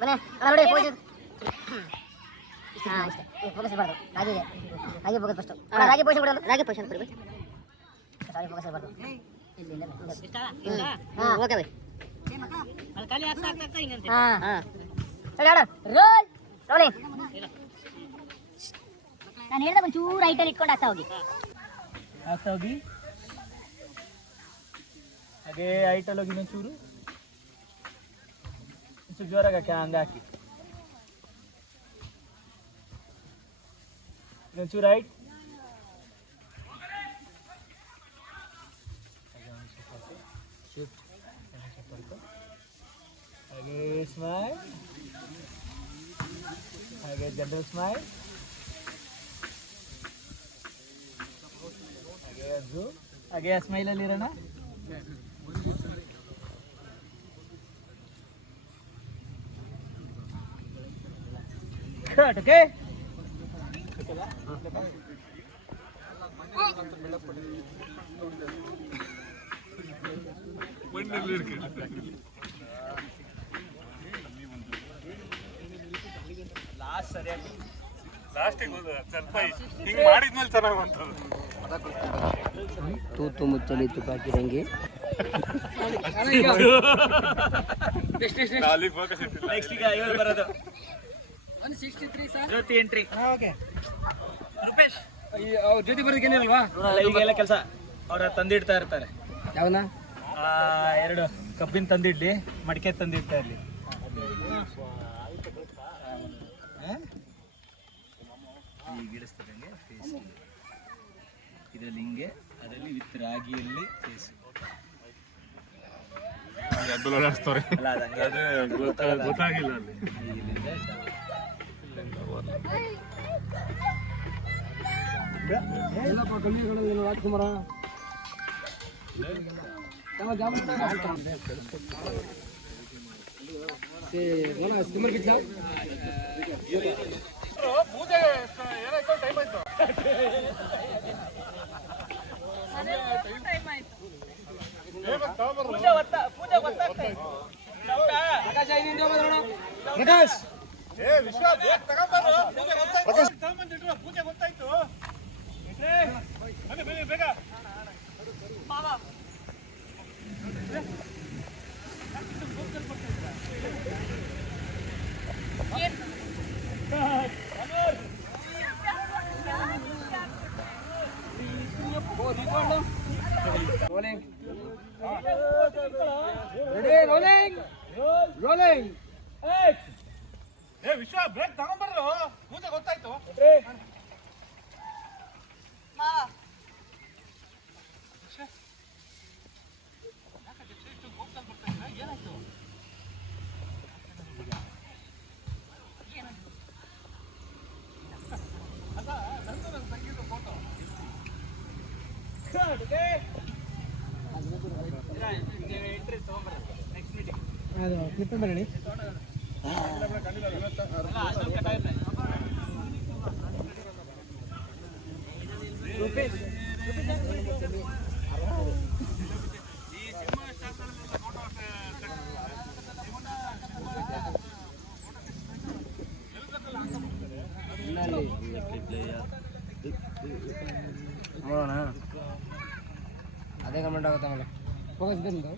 ಬನ್ನಿ ನೋಡಿ ಪೋಸ್ ಹಾಂ ಇಷ್ಟೇ ಫೋಕಸ್ ಇರಬಾರ್ದು ರಾಗಿ ಫೋಕಸ್ ಫಸ್ಟು ರಾಗಿ ಪೋಷನ್ ಕೊಡೋದು ರಾಗಿ ಪೋಷನ್ ಕೊಡಿ ರಾಗಿ ಫೋಕಸ್ ಇರಬಾರ್ದು ಹಾಂ ಓಕೆ ಬೈ ಹಾಂ ಹಾಂ ಸರಿ ಆಡ ರೋಲ್ ರೋಲಿಂಗ್ ನಾನು ಹೇಳಿದ ಒಂಚೂರು ಹೈಟಲ್ಲಿ ಇಟ್ಕೊಂಡು ಆಗ್ತಾ ಹೋಗಿ ಹಾಗೆ ಹೈಟಲ್ಲಿ ಹೋಗಿ ಒಂಚೂರು ಜೋರಾಗಿ ಹಾಕಿ ಹಂಗೆ ಹಾಕಿ ಒಂಚೂರು ಹೈಟ್ ಹಾಗೆ ಸ್ಮೈಲ್ ಹಾಗೆ ಜನರಲ್ ಸ್ಮೈಲ್ ಹಾಗೆ ಅದು ಹಾಗೆ ಆ ಸ್ಮೈಲಲ್ಲಿ ಇರೋಣ ಕಟ್ ಓಕೆ ತೂತು ಮುಚ್ಚಲಿ ತುಪಾಕಿರಂಗೆ ನೆಕ್ಸ್ಟ್ ಈಗ ಇವರು ಬರೋದು ಜ್ಯೋತಿ ಎಂಟ್ರಿ ಓಕೆ ರೂಪೇಶ್ ಅವ್ರ ಜೊತೆ ಬರೋದಕ್ಕೆ ಏನಿರಲ್ವಾ ಈಗೆಲ್ಲ ಕೆಲಸ ಅವ್ರ ತಂದಿಡ್ತಾ ಇರ್ತಾರೆ ಯಾವನ ಎರಡು ಕಬ್ಬಿನ ತಂದಿಡ್ಲಿ ಮಡಿಕೆ ತಂದಿಡ್ತಾ ಇರಲಿ ಈಗ ಇಡಿಸ್ತದಂಗೆ ಫೇಸ್ ಇದರಲ್ಲಿ ಹಿಂಗೆ ಅದರಲ್ಲಿ ವಿತ್ ರಾಗಿಯಲ್ಲಿ ಫೇಸ್ ಗೊತ್ತಾಗಿಲ್ಲ ರಾಜ್ಕುಮಾರ ಪೂಜೆ ಏನಾಯ್ತು ಟೈಮ್ ಆಯ್ತು ವಿಶ್ವ ಪೂಜೆ ಗೊತ್ತಾಯ್ತು ಬನ್ನಿ ಬೇಗ Rolling. Ready, rolling. Rolling. ವಿಶ್ವ ಬ್ರೇಕ್ ತಗೊಂಡ್ಬರ್ರು ಪೂಜೆ ಗೊತ್ತಾಯ್ತು ಅದು ಕ್ಲಿಪ್ ಬರಲಿ ನೋಡೋಣ ಅದೇ ಕಮೆಂಟ್ ಆಗುತ್ತೆ ಆಮೇಲೆ ಫೋಕಸ್ ಇದೆ ನಿಂದು